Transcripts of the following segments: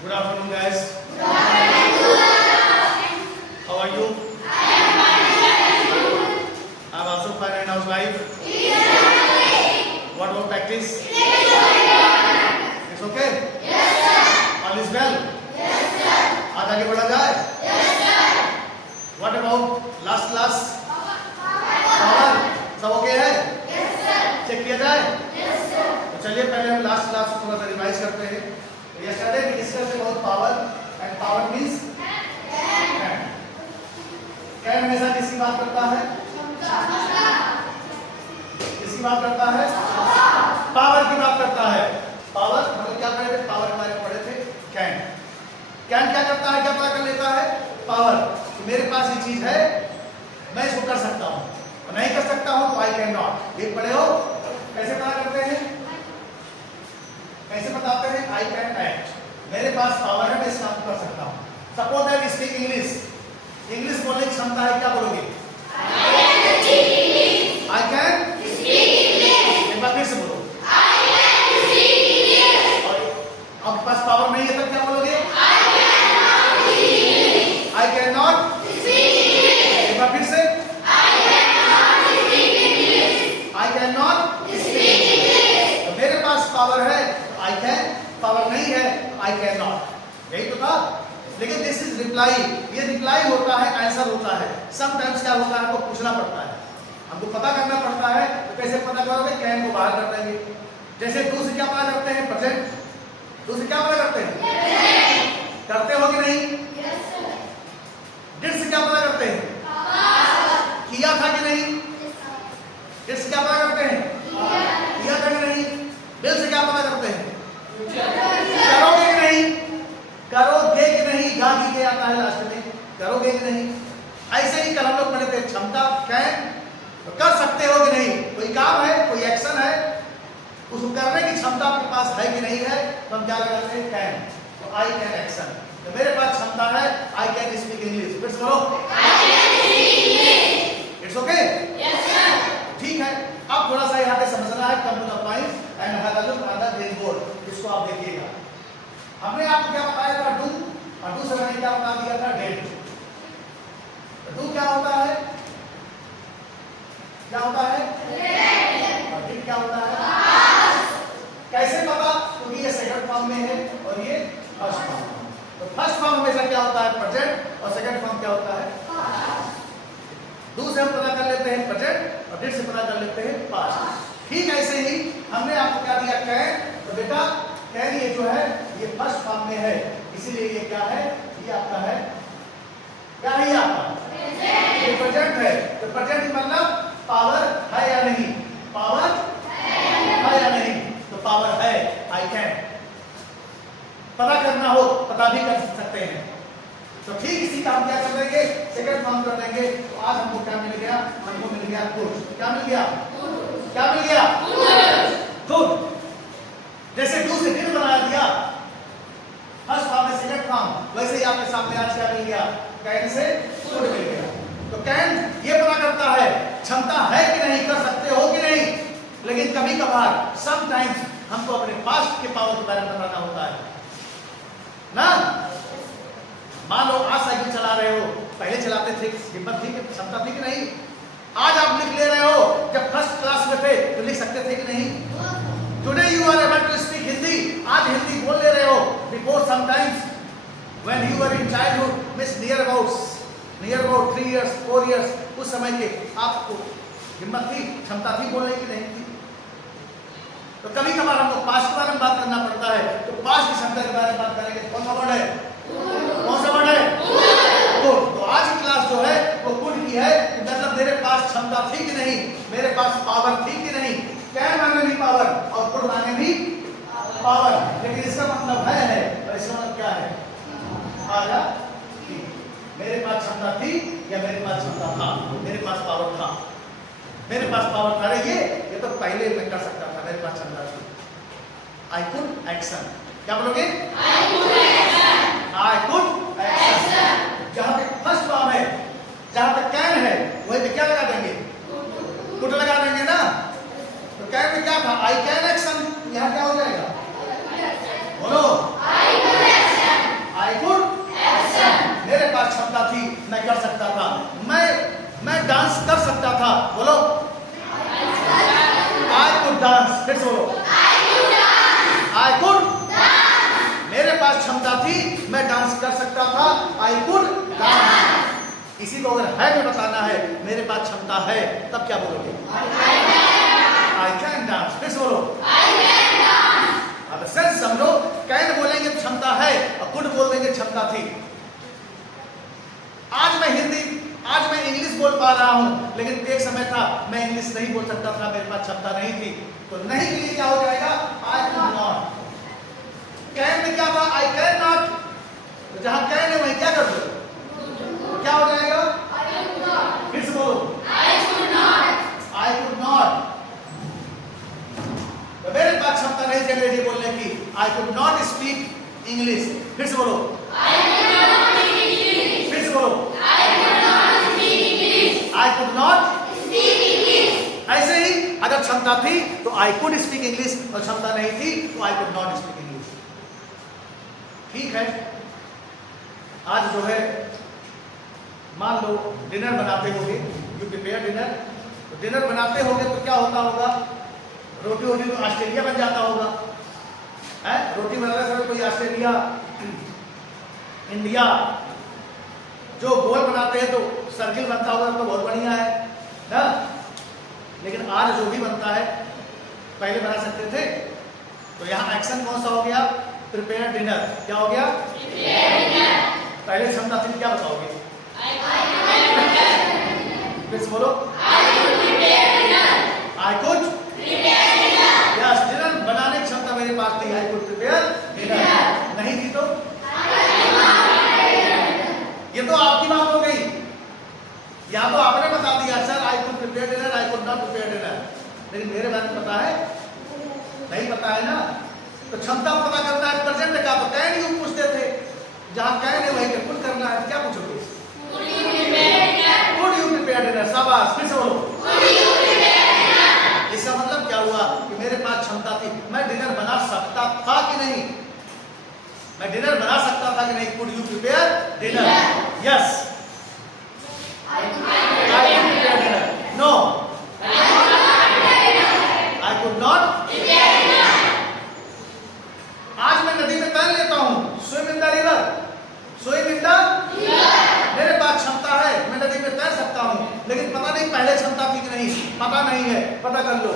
Good afternoon, guys. Good afternoon. How are you? I am fine. I'm also fine. And how's life? What about practice? It's okay? Yes, sir. All is well? Yes, sir. आज आगे बढ़ा जाए? Yes, sir. What about last class? Power. Power? सब okay है? Yes, sir. Check किया जाए? Yes, sir. तो चलिए पहले हम लास्ट क्लास को थोड़ा सा रिवाइज करते हैं. Yesterday we discussed about power, and power means can. Can हमेशा किसकी बात करता है? किसकी बात करता है? पावर की बात करता है. पावर मतलब क्या पढ़े थे? पावर हमारे पढ़े थे कैन. कैन क्या करता है? क्या पता कर लेता है? पावर. तो मेरे पास ये चीज है, मैं इसको कर सकता हूँ, और नहीं कर सकता हूँ तो आई कैन नॉट. ये पढ़े हो? कैसे पता करते हैं? कैसे बताते हैं? I can act. मेरे पास पावर है, मैं इस काम को कर सकता हूँ. Suppose that speak English. English बोलने की क्षमता है, क्या बोलोगे? आई कैन एक बार फिर से बोलो. और आपके पास पावर नहीं है तब क्या बोलोगे? I can not. एक बार फिर से. I can not. तो मेरे पास पावर है, आई कैन. पावर नहीं है, आई कैन नॉट. यही तो था. लेकिन दिस इज रिप्लाई. ये रिप्लाई होता है, आंसर होता है. समटाइम्स क्या होता है, हमको पूछना पड़ता है, हमको पता करना पड़ता है. तो कैसे पता करोगे? कैन को बाहर कर देंगे. जैसे टू से क्या पता करते हैं? प्रेजेंट. टू से क्या पता करते हैं? करते हो कि नहीं? डिड से क्या पता करते हैं? किया था कि नहीं? डिड से क्या पता करते हैं? किया था कि नहीं? विल से क्या पता करते हैं? करोगे कि नहीं? करोगे कि नहीं? गा के आता है लास्ट में. करोगे कि नहीं? ऐसे ही कल हम लोग पढ़े थे क्षमता कैन. तो कर सकते हो कि नहीं? कोई काम है, कोई एक्शन है, उसको करने की क्षमता आपके पास है कि नहीं है, तो हम क्या लगाते हैं? कैन. तो आई कैन एक्शन. तो मेरे पास क्षमता है, आई कैन स्पीक इंग्लिश. फिर से बोलो. It's okay. ठीक है. अब थोड़ा सा यहाँ पे समझना है. Come to the point and have a look on the green board. इसको आप देखिएगा. हमने आपको क्या बताया था? डू. और डू से मैंने क्या बता दिया था? डेड. डू क्या होता है? क्या होता है? और डिड क्या होता है? कैसे पता? क्योंकि ये सेकंड फॉर्म में है और ये फर्स्ट फॉर्म में. तो फर्स्ट फॉर्म हमेशा क्या होता है? प्रेजेंट. और सेकंड फॉर्म क्या होता है? डू से हम पता कर लेते हैं प्रेजेंट, और डिड से पता कर लेते हैं पास्ट. ठीक ऐसे ही हमने आपको क्या दिया? कैन. तो बेटा कैन ये जो है ये फर्स्ट फॉर्म में है, इसीलिए ये क्या है? ये आपका है. क्या है ये आपका? ये प्रेजेंट है. तो प्रेजेंट मतलब पावर है या नहीं? पावर है या नहीं? तो पावर है. I can. पता करना हो पता भी कर सकते हैं. तो ठीक इसी का हम क्या कर देंगे? सेकंड फॉर्म कर देंगे. तो आज हमको क्या मिल गया? हमको मिल गया गुड. क्या मिल गया? क्या मिल गया? गुड. जैसे डू से डिड बना दिया फर्स्ट फॉर्म में सेकंड फॉर्म, वैसे ही आपके सामने आज क्या मिल गया? कैन से गुड मिल गया. तो कैन ये पता करता है क्षमता है कि नहीं, कर सकते हो कि नहीं. लेकिन कभी कभार समटाइम्स हमको अपने पास्ट के पावर के बारे में बताना होता है ना. मान लो आज साइकिल चला रहे हो, पहले चलाते थे, हिम्मत थी, क्षमता थी कि नहीं? आज आप लिख ले रहे हो, जब फर्स्ट क्लास में थे तो लिख सकते थे कि नहीं? Today you are able to speak Hindi. आज हिंदी बोल ले रहे हो. Before sometimes when you were in childhood means near about 3 years 4 years, उस समय के आपको हिम्मत थी, क्षमता थी बोलने की? नहीं थी. तो कभी कभार हमको पास्ट के बारे में बात करना पड़ता है. तो पास्ट की क्षमता के बारे में बात करेंगे. कौन सा वर्ड है? कौन सा वर्ड है? गुड. तो आज की क्लास जो है वो गुड की है. मतलब मेरे पास क्षमता थी कि नहीं, मेरे पास पावर थी कि नहीं. कैन माने भी पावर और गुड माने भी पावर. लेकिन इसका मतलब है और इसका मतलब क्या है? आया थी. मेरे पास क्षमता थी या मेरे पास क्षमता था? मेरे पास पावर था. मेरे पास पावर था. ये तो पहले मैं कर सकता था, मेरे पास क्षमता थी. I could action. क्या बोलोगे? I could action. जहां पे फर्स्ट फॉर्म है, जहां पे कैन है, वहीं पे क्या लगा देंगे? कुड लगा देंगे ना. तो कैन में क्या था? I can action. यहाँ क्या हो जाएगा? बोलो. I could action. थी मैं डांस कर सकता था, आई कुड डांस। इसी को अगर है में बताना है, मेरे पास क्षमता है, तब क्या बोलोगे? I can dance. फिर से बोलो अब सेंस समझो। कैन बोलेंगे क्षमता है और कुड बोल देंगे क्षमता थी। आज मैं इंग्लिश बोल पा रहा हूं, लेकिन एक समय था मैं इंग्लिश नहीं बोल सकता था, मेरे पास क्षमता नहीं थी। तो नहीं के लिए क्या हो जाएगा? I could not. कैन में क्या था? I can not. तो जहां कैन है वहीं क्या कर दो? क्या हो जाएगा? फिर से बोलो आई कुड नॉट। तो मेरे पास क्षमता नहीं थी अंग्रेजी बोलने की, I could not speak English. फिर से बोलो फिर से बोलो आई कुड नॉट। ऐसे ही अगर क्षमता थी तो आई कुड स्पीक इंग्लिश, और क्षमता नहीं थी तो I could not speak English. ठीक है, आज जो है मान लो डिनर बनाते होगे, यू प्रिपेयर डिनर। तो डिनर बनाते होगे तो क्या होता होगा? रोटी होगी तो ऑस्ट्रेलिया बन जाता होगा, है? रोटी बनाने समय कोई ऑस्ट्रेलिया, इंडिया, जो गोल बनाते हैं तो सर्किल बनता होगा, तो बहुत बढ़िया है ना। लेकिन आज जो भी बनता है पहले बना सकते थे। तो यहाँ एक्शन कौन सा हो गया? Prepare dinner. क्या हो गया? पहले क्षमता थी, क्या बताओगे? फिर से बोलो आई कुड। यस, डिनर बनाने की क्षमता मेरे पास थी, आई कुड प्रिपेयर डिनर। नहीं थी तो ये तो आपकी बात हो गई। या तो आपने बता दिया sir I could prepare dinner, I could not prepare dinner, लेकिन मेरे बारे में पता है? नहीं पता है ना। तो क्षमता पता करना है प्रेजेंट का, तो कैन यू पूछते थे, जहां कैन है वहीं पे कुड करना है। क्या पूछोगे? Could you prepare dinner. शाबाश, फिर से बोलो। इसका मतलब क्या हुआ कि मेरे पास क्षमता थी, मैं डिनर बना सकता था कि नहीं? मैं डिनर बना सकता था कि नहीं? Could you prepare dinner? Yes. I could prepare dinner. No. I could not. आज मैं नदी में तैर लेता हूँ, swim in the river. Swim in the river. मेरे पास क्षमता है, मैं नदी में तैर सकता हूँ, लेकिन पता नहीं पहले क्षमता थी कि नहीं, पता नहीं है। पता कर लो।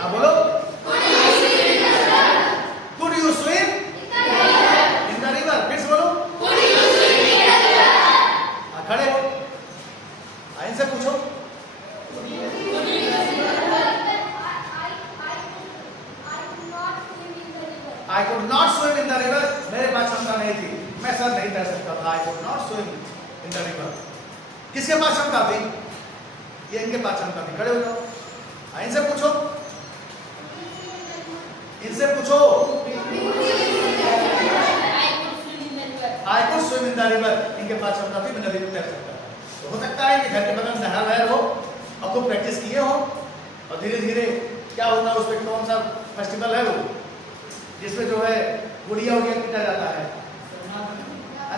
हाँ बोलो। Could you swim in the river? फिर से बोलो। खड़े हो, इनसे पूछो। I could not swim in the river. मेरे पास क्षमता नहीं थी, मैं सर नहीं तैर सकता था। I could not swim in the river. किसके पास क्षमता थी? ये इनके पास क्षमता थी। खड़े हो जाओ, इनसे पूछो, इनसे पूछो। I could swim in the river, इनके पास क्षमता थी, मैं नदी में तैर सकता था। तो हो सकता है कि घर के बगल में नहर वहर हो और खूब प्रैक्टिस किए हो, और धीरे धीरे क्या होता है, उसमें कौन सा फेस्टिवल है वो जिसमें जो है गुड़िया उड़िया पीटा जाता है,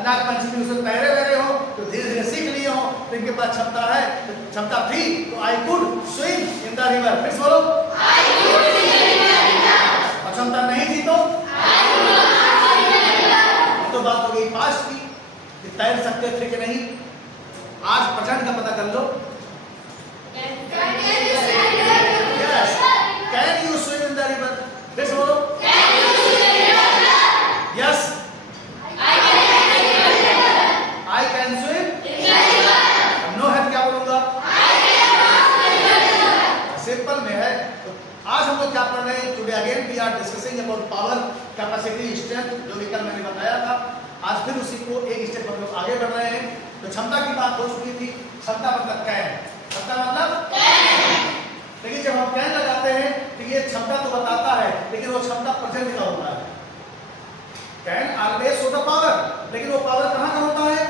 नाग पंचमी, उसमें तैरे वैरे हो, तो धीरे धीरे सीख लिए हो, तो इनके पास क्षमता है, क्षमता थी, तो I could swim in the river. फिर बोलो क्षमता नहीं थी तो बात हो गई पास्ट की कि तैर सकते थे कि नहीं। आज प्रेजेंट का पता कर लो। Yes, can you swim in the river? फिर बोलो yes, I can swim. No है क्या बोलूंगा? सिंपल में है। तो आज हम लोग क्या पढ़ रहे हैं? Today again we are discussing about power, capacity, strength, जो भी कल मैंने बताया था। आज फिर उसी को एक स्टेप हम लोग आगे बढ़ रहे हैं। तो क्षमता की बात हो चुकी थी। क्षमता मतलब कैन, क्षमता मतलब कैन। लेकिन जब हम कैन लगाते हैं तो ये क्षमता तो बताता है, लेकिन वो क्षमता प्रेजेंट का होता है। Can always show the power, लेकिन वो पावर कहाँ का होता है?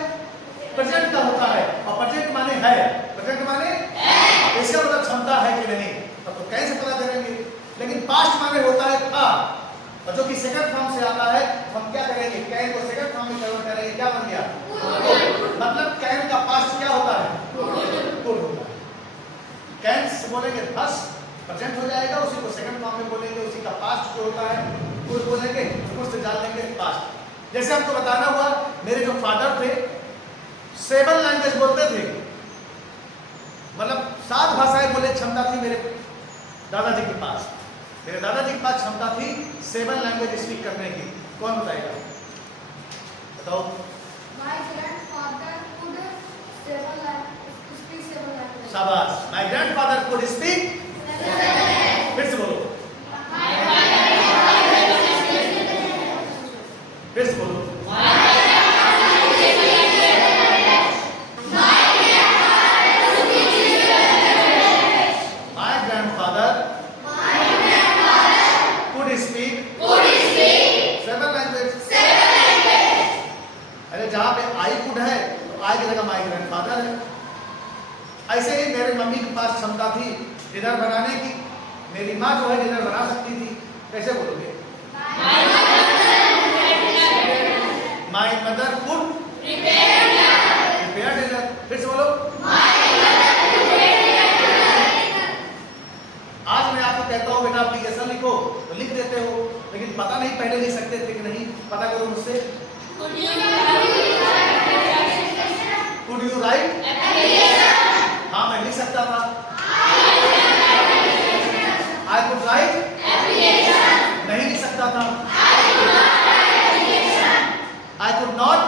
प्रेजेंट का होता है। और प्रेजेंट माने है, प्रेजेंट माने है। इसका मतलब क्षमता है कि नहीं, तो कैसे पता करेंगे? लेकिन पास्ट माने होता है था, और जो कि सेकंड फॉर्म से आता है, हम क्या करेंगे? कैन को सेकंड फॉर्म में कन्वर्ट करेंगे, क्या बन गया? मतलब कैन का पास्ट क्या होता है? कुड होता है। कैन से बोलेंगे फर्स्ट, प्रेजेंट हो जाएगा, उसी को सेकंड फॉर्म में बोलेंगे, उसी का पास्ट जो होता है कुड बोलेंगे, कुड से डाल देंगे पास्ट। जैसे हमको बताना हुआ, मेरे जो फादर थे 7 लैंग्वेज बोलते थे, मतलब 7 भाषाएं बोले क्षमता थी मेरे दादाजी के पास। मेरे दादाजी के पास क्षमता थी 7 लैंग्वेज स्पीक करने की। कौन बताएगा? बताओ। My grandfather could speak 7 languages. शाबाश। My grandfather could speak। फिर से बोलो। फिर से बोलो। My grandfather could speak 7 languages। अरे जहाँ पे आई कुड है तो आई की जगह माई ग्रैंडफादर है। ऐसे ही मेरे मम्मी के पास क्षमता थी डिनर बनाने की। मेरी माँ जो है डिनर बना सकती थी। कैसे बोलोगे? My mother could prepare dinner. फिर से बोलो। आज मैं आपको कहता हूँ बेटा एप्लीकेशन लिखो तो लिख देते हो, लेकिन पता नहीं पहले लिख सकते थे कि नहीं? पता करो मुझसे। Could you write? हाँ मैं लिख सकता था। I could write? नहीं लिख सकता था। I could not?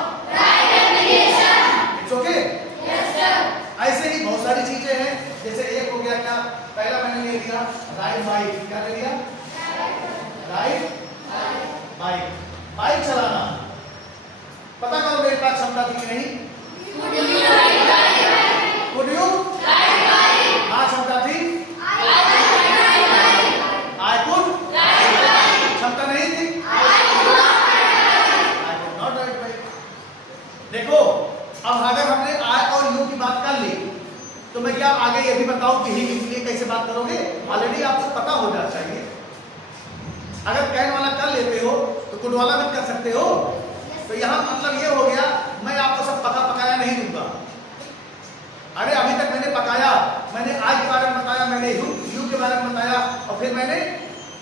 It's okay? ऐसे ही बहुत सारी चीजें हैं। जैसे एक हो गया क्या, पहला मैंने ले लिया राइड बाइक। क्या ले लिया? Ride bike. बाइक चलाना। पता करो मेरे पास क्षमता थी कि नहीं? Could you? हाँ क्षमता थी। I could? क्षमता नहीं थी। I could not ride bike। देखो अब अगर हमने I और you की बात कर ली तो मैं क्या आगे ये भी बताऊं कि ही के लिए कैसे बात करोगे? ऑलरेडी आपको पता हो जाना चाहिए। अगर कैन वाला कर लेते हो तो कुड वाला भी कर सकते हो। तो यहाँ मतलब ये हो गया, मैं आपको सब पका पकाया नहीं दूंगा। अरे अभी तक मैंने पकाया, मैंने आज के बारे में बताया, मैंने यू के बारे में बताया, और फिर मैंने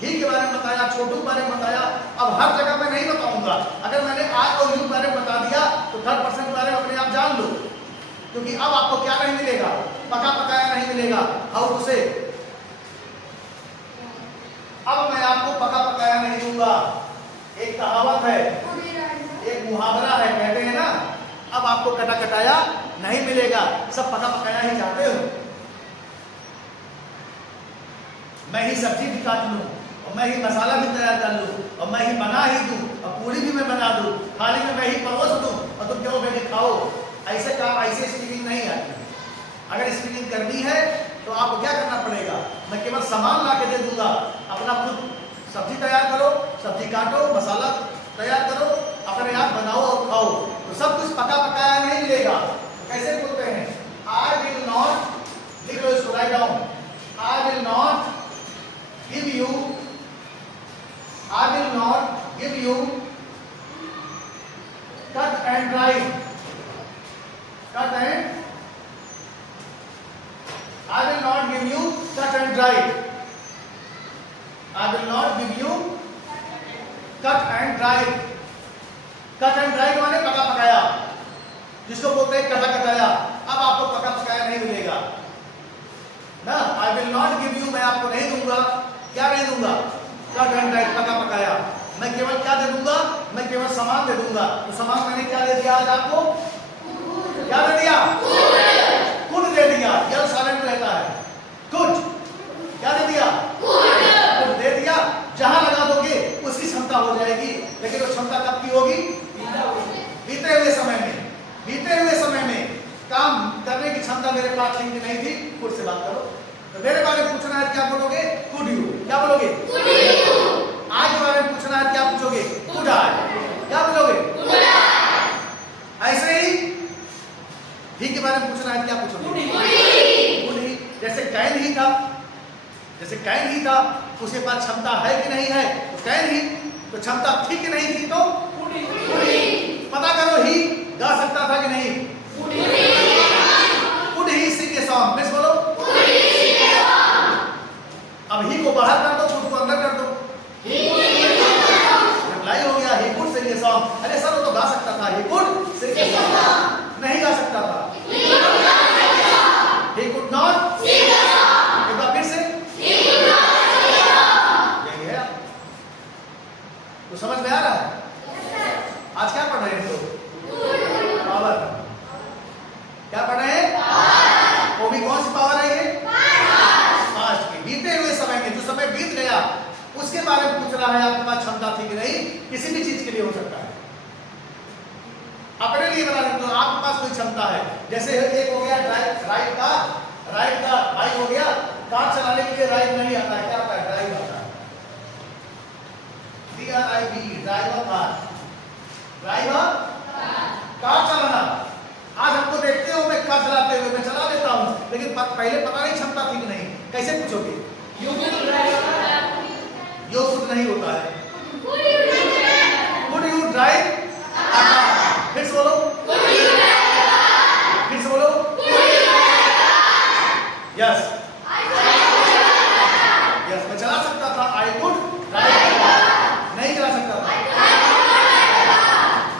ही के बारे में बताया, छोटू के बारे में बताया। अब हर जगह मैं नहीं बताऊंगा। अगर मैंने आज और यू के बारे में बता दिया तो 3% के बारे में अपने आप जान लो, क्योंकि अब आपको क्या नहीं मिलेगा? पका पकाया नहीं मिलेगा। हाउ टू से? अब मैं आपको पका पकाया नहीं दूंगा। एक कहावत है, एक मुहावरा है, कहते हैं ना, अब आपको कटा कटाया नहीं मिलेगा, सब पका पकाया ही चाहते हो। मैं ही सब्जी भी काट लूं और मैं ही मसाला भी तैयार कर लूं और मैं ही बना ही दूं और पूरी भी मैं बना दूं, थाली में मैं ही परोस दूं और तुम क्यों बैठे खाओ। ऐसे काम, ऐसे स्पीकिंग नहीं आती। अगर स्पीकिंग करनी है तो आपको क्या करना पड़ेगा? मैं केवल सामान ला के दे दूंगा, अपना खुद सब्जी तैयार करो, सब्जी काटो, मसाला तैयार करो, अपने आप बनाओ और खाओ। तो सब कुछ पका पकाया नहीं मिलेगा। तो कैसे बोलते हैं? I will not, लिख लो इसको, write down. I will not give you, I will not give you cut and dry, cut and, I will not give you cut and dry, I will not give you cut and dry। Cut and dry माने पका पकाया, जिसको बोलते हैं कटा कटाया। अब आपको पका पकाया नहीं मिलेगा ना। I will not give you, मैं आपको नहीं दूंगा। क्या नहीं दूंगा? कट एंड ड्राई, पका पकाया। मैं केवल क्या दे दूंगा? मैं केवल सामान दे दूंगा। तो सामान मैंने क्या दे दिया आज आपको? क्या दे दिया? कुड दे दिया। यल साइलेंट रहता है। कुड क्या दे दिया? कुड दे दिया। जहां लगा दोगे उसकी क्षमता हो जाएगी, लेकिन वो क्षमता कब की होगी? बीते हुए समय में। बीते हुए समय में काम करने की क्षमता मेरे पास थी कि नहीं थी? कुड से बात करो। तो मेरे बारे में पूछना है, क्या बोलोगे? Could you. क्या बोलोगे? आज के बारे में पूछना है, क्या पूछोगे? Could I. क्या बोलोगे? ऐसे ही के बारे में पूछना है, क्या पूछोगे? Could he. जैसे कैन ही था, जैसे कैन ही था, उसके पास क्षमता है कि नहीं है? तो कैन ही। तो क्षमता थी कि नहीं थी? तो पता करो, ही गा सकता था कि नहीं? Could he sing a song. Please बोलो। अब ही को बाहर कर दो, कुड को अंदर कर दो। था, he could sing a song. नहीं गा सकता था, he could not sing a song. एक बार फिर से, यही है। तो समझ में आ रहा है? आज क्या पढ़ रहे हैं तो? पावर। क्या पढ़ रहे हैं? वो भी कौन सी पावर है ये? पास्ट की, बीते हुए समय में, जो समय बीत गया उसके बारे में पूछ रहा है, आपके पास क्षमता थी कि नहीं? किसी भी चीज के लिए हो सकता है, अपने लिए बना सकते हो, आपके पास कोई क्षमता है। जैसे एक हो गया राइट का बाइक हो गया, कार चलाने के लिए राइट नहीं आता है, क्या आता है? ड्राइव आता है, DRIV, ड्राइवर कार चलाना। आज हमको देखते हो मैं कार चलाते हुए, मैं चला लेता हूं, लेकिन पहले पता नहीं क्षमता थी कि नहीं। कैसे पूछोगे? यो खुद नहीं होता है, Would you drive? फिर से बोलो, फिर से बोलो, यस यस, मैं चला सकता था, I could drive, नहीं चला सकता था,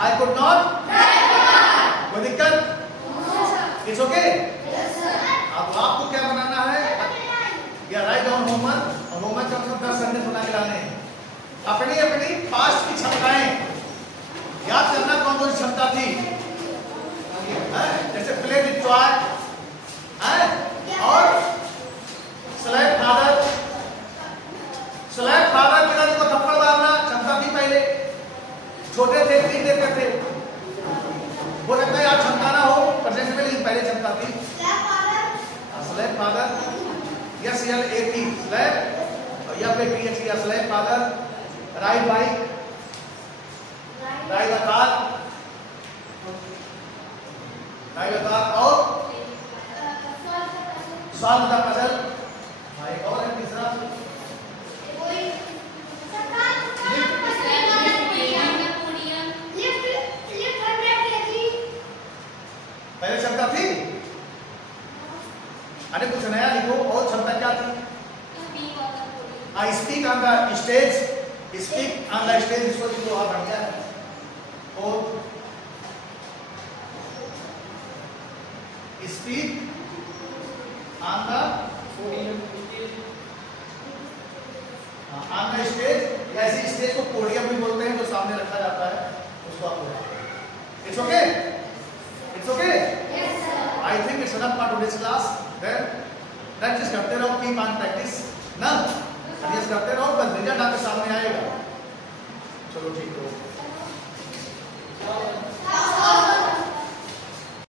I could not, कोई दिक्कत? It's okay? अब आपको क्या बनाना है? या राइट डाउन होमवर्क, और होमवर्क का मतलब 10 सेंटेंस बना के लाने हैं। अपनी अपनी पास्ट की क्षमताएं याद करना, कौन कौन सी क्षमता थी। जैसे प्ले विद टॉय और स्लैप फादर पिताजी को थप्पड़ मारना क्षमता थी। पहले छोटे थे, पीट देते थे, हो सकता है आज क्षमता ना हो प्रेजेंट में, लेकिन पहले क्षमता थी। स्लैप फादर, SLAP स्लैप, और FATH slap father, ride bike, ride car, और सॉल्व द पजल। एक और है तीसरा, पहले क्षमता थी। अरे कुछ नया लिखो, और क्षमता क्या थी? Speak on the stage, speak on the stage, इसको लिखो, आप बढ़ गया है। और स्पीक ऑन द स्टेज, ऐसी स्टेज को पोडियम भी बोलते हैं, जो सामने रखा जाता है, उसको आप it's okay, it's okay. I think it's enough for today's class. Practice करते रहो, कीप ऑन प्रैक्टिस ना, प्रैक्टिस करते रहो, बस रिजल्ट आपके सामने आएगा। चलो ठीक हो।